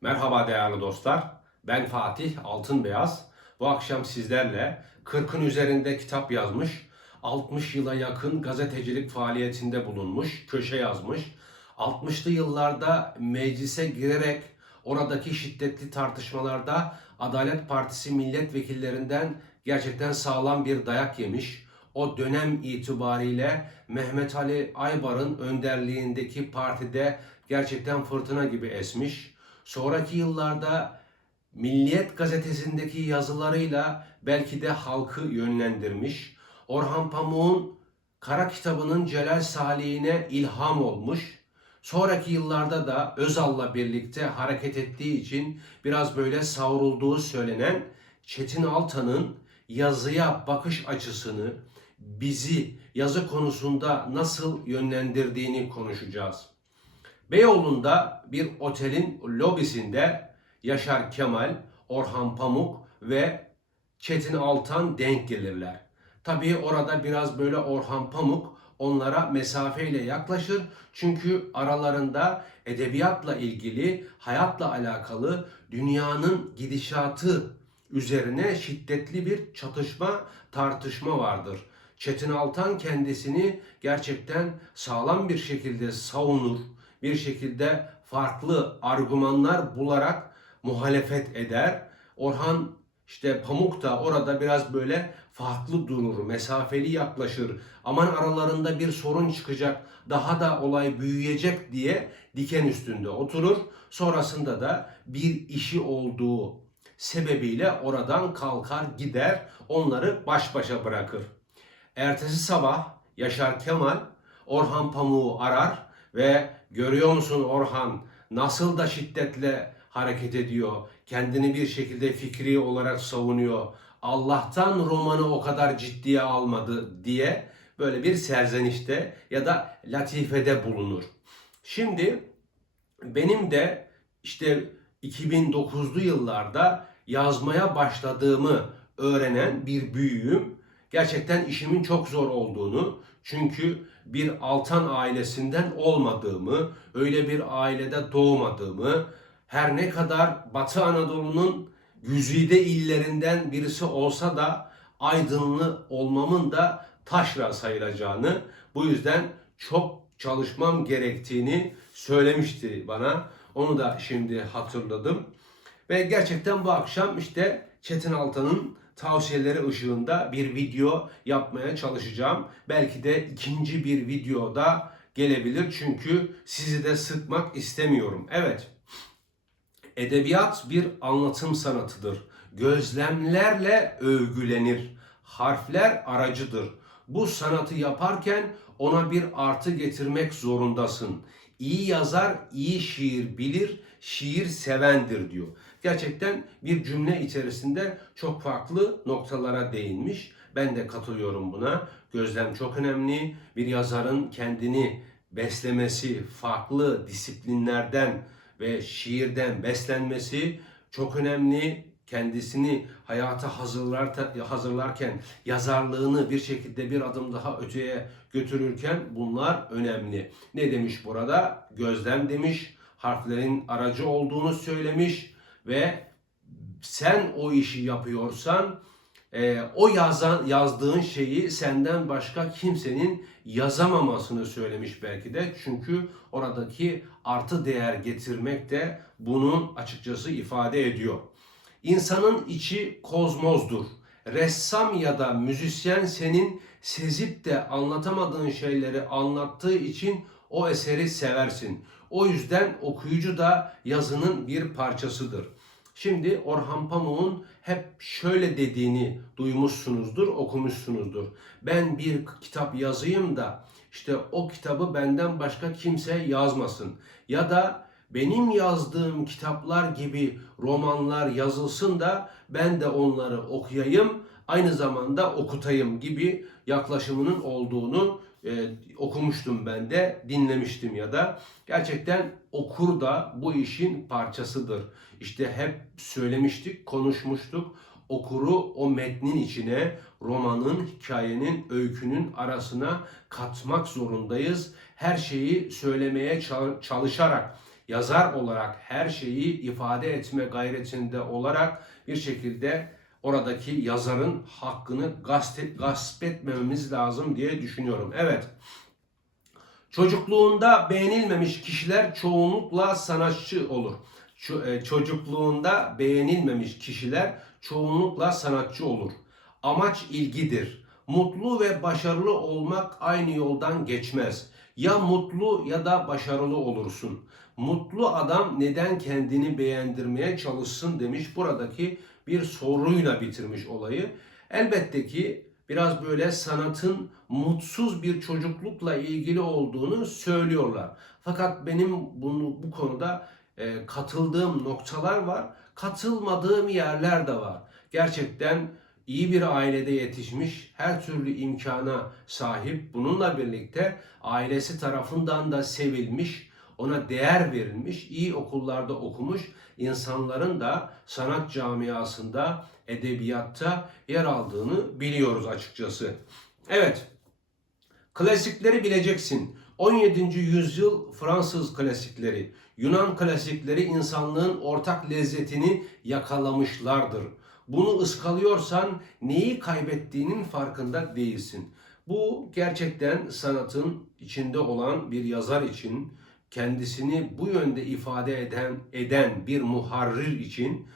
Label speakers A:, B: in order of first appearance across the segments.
A: Merhaba değerli dostlar. Ben Fatih Altınbeyaz. Bu akşam sizlerle 40'ın üzerinde kitap yazmış, 60 yıla yakın gazetecilik faaliyetinde bulunmuş, köşe yazmış. 60'lı yıllarda meclise girerek oradaki şiddetli tartışmalarda Adalet Partisi milletvekillerinden gerçekten sağlam bir dayak yemiş. O dönem itibariyle Mehmet Ali Aybar'ın önderliğindeki partide gerçekten fırtına gibi esmiş. Sonraki yıllarda Milliyet gazetesindeki yazılarıyla belki de halkı yönlendirmiş. Orhan Pamuk'un Kara kitabının Celal Salih'ine ilham olmuş. Sonraki yıllarda da Özal'la birlikte hareket ettiği için biraz böyle savrulduğu söylenen Çetin Altan'ın yazıya bakış açısını, bizi yazı konusunda nasıl yönlendirdiğini konuşacağız. Beyoğlu'nda bir otelin lobisinde Yaşar Kemal, Orhan Pamuk ve Çetin Altan denk gelirler. Tabii orada biraz böyle Orhan Pamuk onlara mesafeyle yaklaşır. Çünkü aralarında edebiyatla ilgili, hayatla alakalı dünyanın gidişatı üzerine şiddetli bir çatışma, tartışma vardır. Çetin Altan kendisini gerçekten sağlam bir şekilde savunur, bir şekilde farklı argümanlar bularak muhalefet eder. Orhan işte Pamuk da orada biraz böyle farklı durur, mesafeli yaklaşır. Aman aralarında bir sorun çıkacak, daha da olay büyüyecek diye diken üstünde oturur. Sonrasında da bir işi olduğu sebebiyle oradan kalkar gider, onları baş başa bırakır. Ertesi sabah Yaşar Kemal Orhan Pamuk'u arar ve görüyor musun Orhan nasıl da şiddetle hareket ediyor. Kendini bir şekilde fikri olarak savunuyor. Allah'tan romanı o kadar ciddiye almadı diye böyle bir serzenişte ya da latifede bulunur. Şimdi benim de işte 2009'lu yıllarda yazmaya başladığımı öğrenen bir büyüğüm gerçekten işimin çok zor olduğunu çünkü bir Altan ailesinden olmadığımı, öyle bir ailede doğmadığımı, her ne kadar Batı Anadolu'nun güzide illerinden birisi olsa da aydınlı olmamın da taşra sayılacağını, bu yüzden çok çalışmam gerektiğini söylemişti bana. Onu da şimdi hatırladım. Ve gerçekten bu akşam işte Çetin Altan'ın tavsiyeleri ışığında bir video yapmaya çalışacağım. Belki de ikinci bir videoda gelebilir çünkü sizi de sıkmak istemiyorum. Evet. Edebiyat bir anlatım sanatıdır. Gözlemlerle övgülenir. Harfler aracıdır. Bu sanatı yaparken ona bir artı getirmek zorundasın. İyi yazar iyi şiir bilir, şiir sevendir diyor. Gerçekten bir cümle içerisinde çok farklı noktalara değinmiş. Ben de katılıyorum buna. Gözlem çok önemli. Bir yazarın kendini beslemesi, farklı disiplinlerden ve şiirden beslenmesi çok önemli. Kendisini hayata hazırlar, hazırlarken yazarlığını bir şekilde bir adım daha öteye götürürken bunlar önemli. Ne demiş burada? Gözlem demiş, harflerin aracı olduğunu söylemiş ve sen o işi yapıyorsan e, o yazan yazdığın şeyi senden başka kimsenin yazamamasını söylemiş belki de. Çünkü oradaki artı değer getirmek de bunu açıkçası ifade ediyor. İnsanın içi kozmozdur. Ressam ya da müzisyen senin sezip de anlatamadığın şeyleri anlattığı için o eseri seversin. O yüzden okuyucu da yazının bir parçasıdır. Şimdi Orhan Pamuk'un hep şöyle dediğini duymuşsunuzdur, okumuşsunuzdur. Ben bir kitap yazayım da işte o kitabı benden başka kimse yazmasın. Ya da benim yazdığım kitaplar gibi romanlar yazılsın da ben de onları okuyayım, aynı zamanda okutayım gibi yaklaşımının olduğunu e, okumuştum ben de, dinlemiştim ya da. Gerçekten okur da bu işin parçasıdır. İşte hep söylemiştik, konuşmuştuk. Okuru o metnin içine, romanın, hikayenin, öykünün arasına katmak zorundayız. Her şeyi söylemeye çalışarak yazar olarak her şeyi ifade etme gayretinde olarak bir şekilde oradaki yazarın hakkını gasp, gasp etmememiz lazım diye düşünüyorum. Evet. Çocukluğunda beğenilmemiş kişiler çoğunlukla sanatçı olur. E, Çocukluğunda beğenilmemiş kişiler çoğunlukla sanatçı olur. Amaç ilgidir. Mutlu ve başarılı olmak aynı yoldan geçmez. Ya mutlu ya da başarılı olursun. Mutlu adam neden kendini beğendirmeye çalışsın demiş buradaki bir soruyla bitirmiş olayı. Elbette ki biraz böyle sanatın mutsuz bir çocuklukla ilgili olduğunu söylüyorlar. Fakat benim bunu bu konuda e, katıldığım noktalar var, katılmadığım yerler de var. Gerçekten iyi bir ailede yetişmiş, her türlü imkana sahip, bununla birlikte ailesi tarafından da sevilmiş, ona değer verilmiş, iyi okullarda okumuş insanların da sanat camiasında, edebiyatta yer aldığını biliyoruz açıkçası. Evet, klasikleri bileceksin. 17. yüzyıl Fransız klasikleri, Yunan klasikleri insanlığın ortak lezzetini yakalamışlardır. Bunu ıskalıyorsan neyi kaybettiğinin farkında değilsin. Bu gerçekten sanatın içinde olan bir yazar için, kendisini bu yönde ifade eden eden bir muharrir için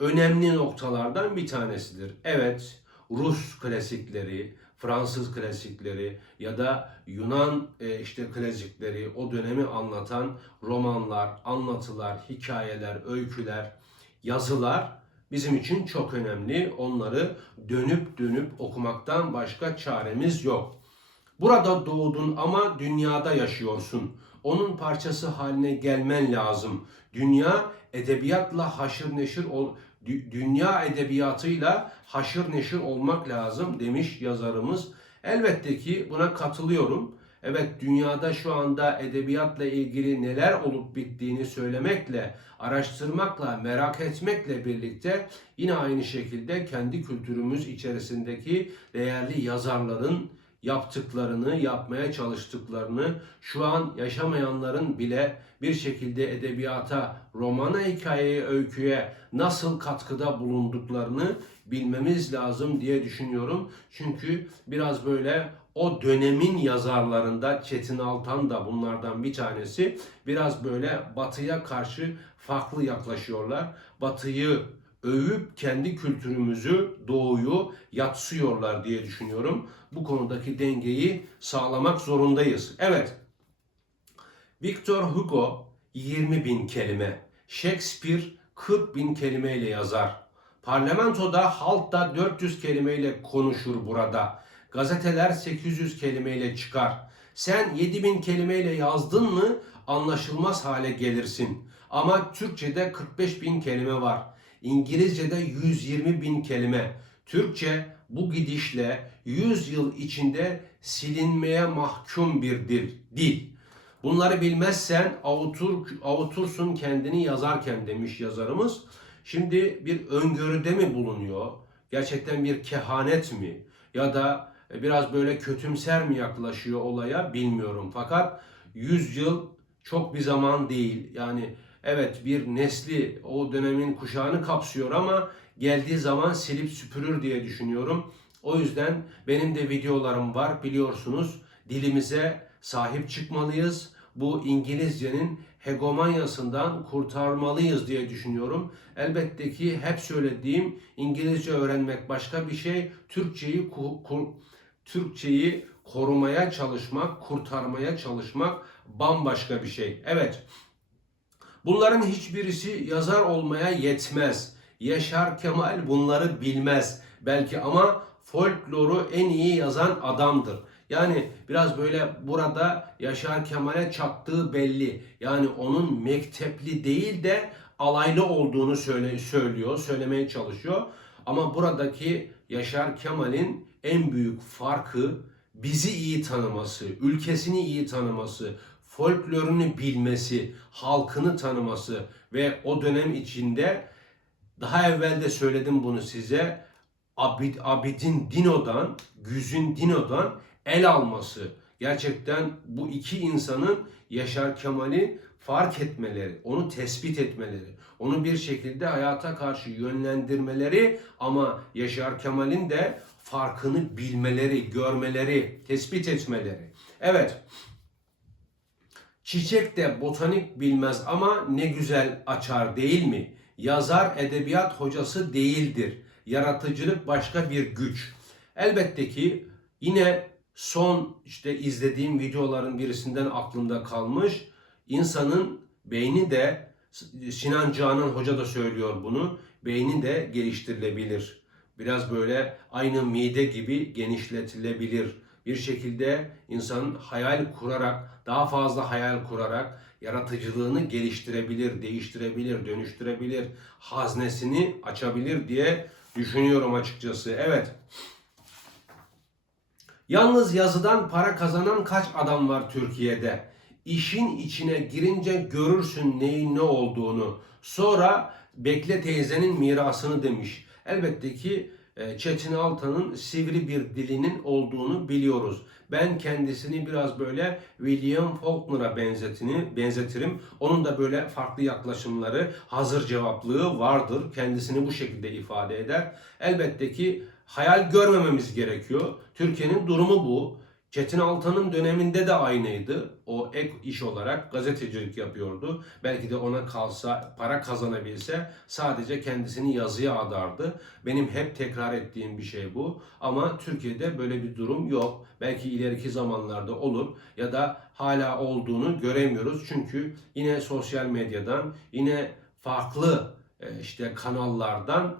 A: önemli noktalardan bir tanesidir. Evet, Rus klasikleri, Fransız klasikleri ya da Yunan e, işte klasikleri, o dönemi anlatan romanlar, anlatılar, hikayeler, öyküler, yazılar bizim için çok önemli. Onları dönüp dönüp okumaktan başka çaremiz yok. Burada doğdun ama dünyada yaşıyorsun. Onun parçası haline gelmen lazım. Dünya edebiyatla haşır neşir ol dü- dünya edebiyatıyla haşır neşir olmak lazım demiş yazarımız. Elbette ki buna katılıyorum. Evet dünyada şu anda edebiyatla ilgili neler olup bittiğini söylemekle, araştırmakla, merak etmekle birlikte yine aynı şekilde kendi kültürümüz içerisindeki değerli yazarların yaptıklarını, yapmaya çalıştıklarını, şu an yaşamayanların bile bir şekilde edebiyata, romana, hikayeye, öyküye nasıl katkıda bulunduklarını bilmemiz lazım diye düşünüyorum. Çünkü biraz böyle o dönemin yazarlarında Çetin Altan da bunlardan bir tanesi biraz böyle batıya karşı farklı yaklaşıyorlar. Batıyı övüp kendi kültürümüzü, doğuyu yatsıyorlar diye düşünüyorum. Bu konudaki dengeyi sağlamak zorundayız. Evet, Victor Hugo 20 bin kelime, Shakespeare 40 bin kelimeyle yazar. Parlamentoda halk da 400 kelimeyle konuşur burada. Gazeteler 800 kelimeyle çıkar. Sen 7000 kelimeyle yazdın mı anlaşılmaz hale gelirsin. Ama Türkçe'de 45 bin kelime var. İngilizce'de 120 bin kelime. Türkçe bu gidişle 100 yıl içinde silinmeye mahkum bir dil. dil. Bunları bilmezsen avutur, avutursun kendini yazarken demiş yazarımız. Şimdi bir öngörüde mi bulunuyor? Gerçekten bir kehanet mi? Ya da biraz böyle kötümser mi yaklaşıyor olaya bilmiyorum. Fakat 100 yıl çok bir zaman değil. Yani evet bir nesli o dönemin kuşağını kapsıyor ama geldiği zaman silip süpürür diye düşünüyorum. O yüzden benim de videolarım var biliyorsunuz. Dilimize sahip çıkmalıyız. Bu İngilizcenin hegemonyasından kurtarmalıyız diye düşünüyorum. Elbette ki hep söylediğim İngilizce öğrenmek başka bir şey. Türkçeyi Türkçeyi korumaya çalışmak, kurtarmaya çalışmak bambaşka bir şey. Evet. Bunların hiçbirisi yazar olmaya yetmez. Yaşar Kemal bunları bilmez belki ama folkloru en iyi yazan adamdır. Yani biraz böyle burada Yaşar Kemal'e çattığı belli. Yani onun mektepli değil de alaylı olduğunu söyle, söylüyor, söylemeye çalışıyor. Ama buradaki Yaşar Kemal'in en büyük farkı bizi iyi tanıması, ülkesini iyi tanıması, folklorunu bilmesi, halkını tanıması ve o dönem içinde daha evvel de söyledim bunu size. Abid, Abidin Dino'dan, Güzün Dino'dan el alması. Gerçekten bu iki insanın Yaşar Kemal'i fark etmeleri, onu tespit etmeleri, onu bir şekilde hayata karşı yönlendirmeleri ama Yaşar Kemal'in de farkını bilmeleri, görmeleri, tespit etmeleri. Evet, Çiçek de botanik bilmez ama ne güzel açar değil mi? Yazar edebiyat hocası değildir. Yaratıcılık başka bir güç. Elbette ki yine son işte izlediğim videoların birisinden aklımda kalmış. İnsanın beyni de Sinan Canan Hoca da söylüyor bunu. Beyni de geliştirilebilir. Biraz böyle aynı mide gibi genişletilebilir bir şekilde insan hayal kurarak, daha fazla hayal kurarak yaratıcılığını geliştirebilir, değiştirebilir, dönüştürebilir, haznesini açabilir diye düşünüyorum açıkçası. Evet. Yalnız yazıdan para kazanan kaç adam var Türkiye'de? İşin içine girince görürsün neyin ne olduğunu. Sonra bekle teyzenin mirasını demiş. Elbette ki Çetin Altan'ın sivri bir dilinin olduğunu biliyoruz. Ben kendisini biraz böyle William Faulkner'a benzetini benzetirim. Onun da böyle farklı yaklaşımları, hazır cevaplığı vardır. Kendisini bu şekilde ifade eder. Elbette ki hayal görmememiz gerekiyor. Türkiye'nin durumu bu. Çetin Altan'ın döneminde de aynıydı. O ek iş olarak gazetecilik yapıyordu. Belki de ona kalsa, para kazanabilse sadece kendisini yazıya adardı. Benim hep tekrar ettiğim bir şey bu. Ama Türkiye'de böyle bir durum yok. Belki ileriki zamanlarda olur ya da hala olduğunu göremiyoruz. Çünkü yine sosyal medyadan, yine farklı e, işte kanallardan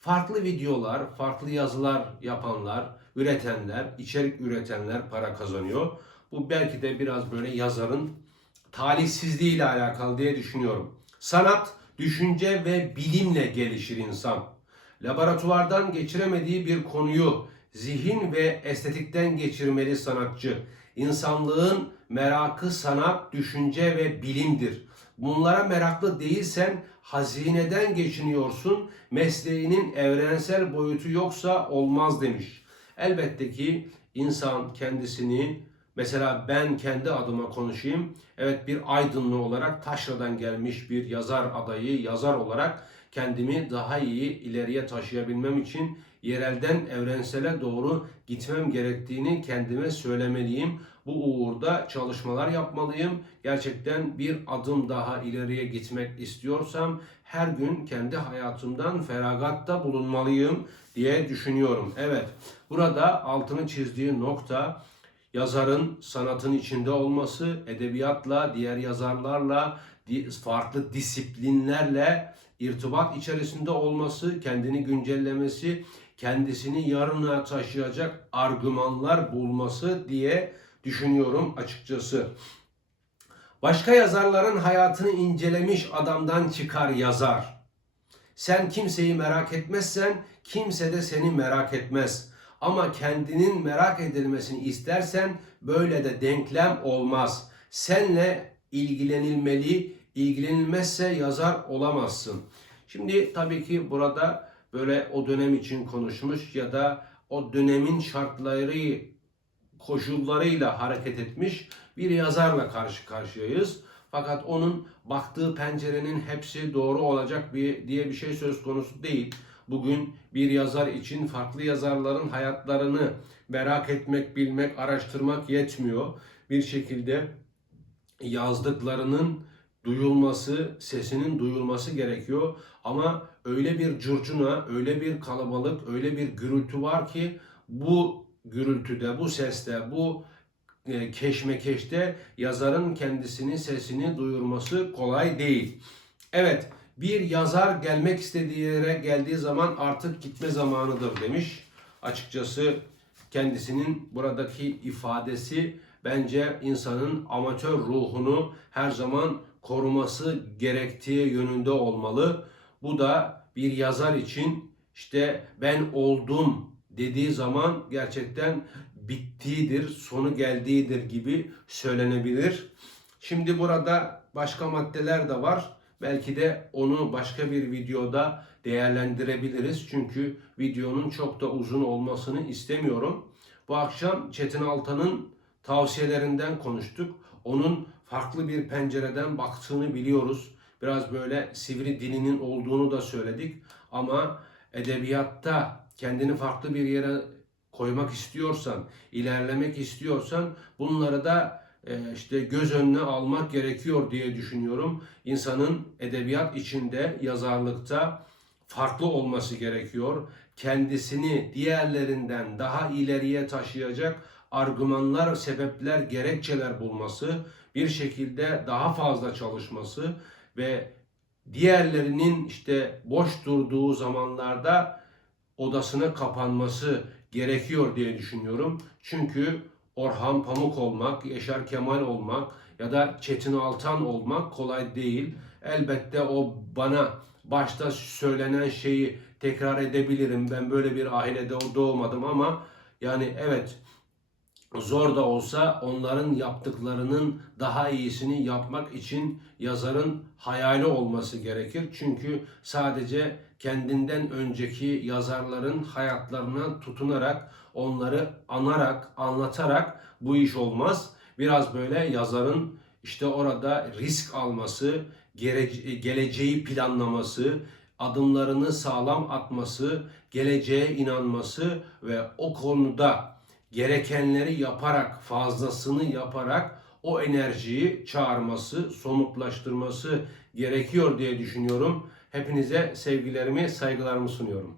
A: farklı videolar, farklı yazılar yapanlar, üretenler, içerik üretenler para kazanıyor. Bu belki de biraz böyle yazarın talihsizliği ile alakalı diye düşünüyorum. Sanat, düşünce ve bilimle gelişir insan. Laboratuvardan geçiremediği bir konuyu zihin ve estetikten geçirmeli sanatçı. İnsanlığın merakı sanat, düşünce ve bilimdir. Bunlara meraklı değilsen hazineden geçiniyorsun. Mesleğinin evrensel boyutu yoksa olmaz demiş. Elbette ki insan kendisini mesela ben kendi adıma konuşayım. Evet bir aydınlı olarak taşradan gelmiş bir yazar adayı, yazar olarak kendimi daha iyi ileriye taşıyabilmem için yerelden evrensele doğru gitmem gerektiğini kendime söylemeliyim. Bu uğurda çalışmalar yapmalıyım. Gerçekten bir adım daha ileriye gitmek istiyorsam her gün kendi hayatımdan feragatta bulunmalıyım diye düşünüyorum. Evet, burada altını çizdiği nokta yazarın sanatın içinde olması, edebiyatla, diğer yazarlarla, farklı disiplinlerle irtibat içerisinde olması, kendini güncellemesi, kendisini yarına taşıyacak argümanlar bulması diye düşünüyorum açıkçası. Başka yazarların hayatını incelemiş adamdan çıkar yazar. Sen kimseyi merak etmezsen kimse de seni merak etmez. Ama kendinin merak edilmesini istersen böyle de denklem olmaz. Senle ilgilenilmeli, ilgilenilmezse yazar olamazsın. Şimdi tabii ki burada böyle o dönem için konuşmuş ya da o dönemin şartları koşullarıyla hareket etmiş bir yazarla karşı karşıyayız. Fakat onun baktığı pencerenin hepsi doğru olacak bir diye bir şey söz konusu değil. Bugün bir yazar için farklı yazarların hayatlarını merak etmek, bilmek, araştırmak yetmiyor. Bir şekilde yazdıklarının duyulması, sesinin duyulması gerekiyor. Ama öyle bir curcuna, öyle bir kalabalık, öyle bir gürültü var ki bu gürültüde, bu seste, bu e, keşmekeşte yazarın kendisini, sesini duyurması kolay değil. Evet, bir yazar gelmek istediği yere geldiği zaman artık gitme zamanıdır demiş. Açıkçası kendisinin buradaki ifadesi bence insanın amatör ruhunu her zaman koruması gerektiği yönünde olmalı. Bu da bir yazar için işte ben oldum dediği zaman gerçekten bittiğidir, sonu geldiğidir gibi söylenebilir. Şimdi burada başka maddeler de var. Belki de onu başka bir videoda değerlendirebiliriz. Çünkü videonun çok da uzun olmasını istemiyorum. Bu akşam Çetin Altan'ın tavsiyelerinden konuştuk. Onun farklı bir pencereden baktığını biliyoruz. Biraz böyle sivri dilinin olduğunu da söyledik. Ama edebiyatta kendini farklı bir yere koymak istiyorsan, ilerlemek istiyorsan bunları da işte göz önüne almak gerekiyor diye düşünüyorum. İnsanın edebiyat içinde, yazarlıkta farklı olması gerekiyor. Kendisini diğerlerinden daha ileriye taşıyacak argümanlar, sebepler, gerekçeler bulması, bir şekilde daha fazla çalışması ve diğerlerinin işte boş durduğu zamanlarda odasına kapanması gerekiyor diye düşünüyorum. Çünkü Orhan Pamuk olmak, Yaşar Kemal olmak ya da Çetin Altan olmak kolay değil. Elbette o bana başta söylenen şeyi tekrar edebilirim. Ben böyle bir ailede doğmadım ama yani evet zor da olsa onların yaptıklarının daha iyisini yapmak için yazarın hayali olması gerekir. Çünkü sadece kendinden önceki yazarların hayatlarına tutunarak, onları anarak, anlatarak bu iş olmaz. Biraz böyle yazarın işte orada risk alması, geleceği planlaması, adımlarını sağlam atması, geleceğe inanması ve o konuda gerekenleri yaparak, fazlasını yaparak o enerjiyi çağırması, somutlaştırması gerekiyor diye düşünüyorum. Hepinize sevgilerimi, saygılarımı sunuyorum.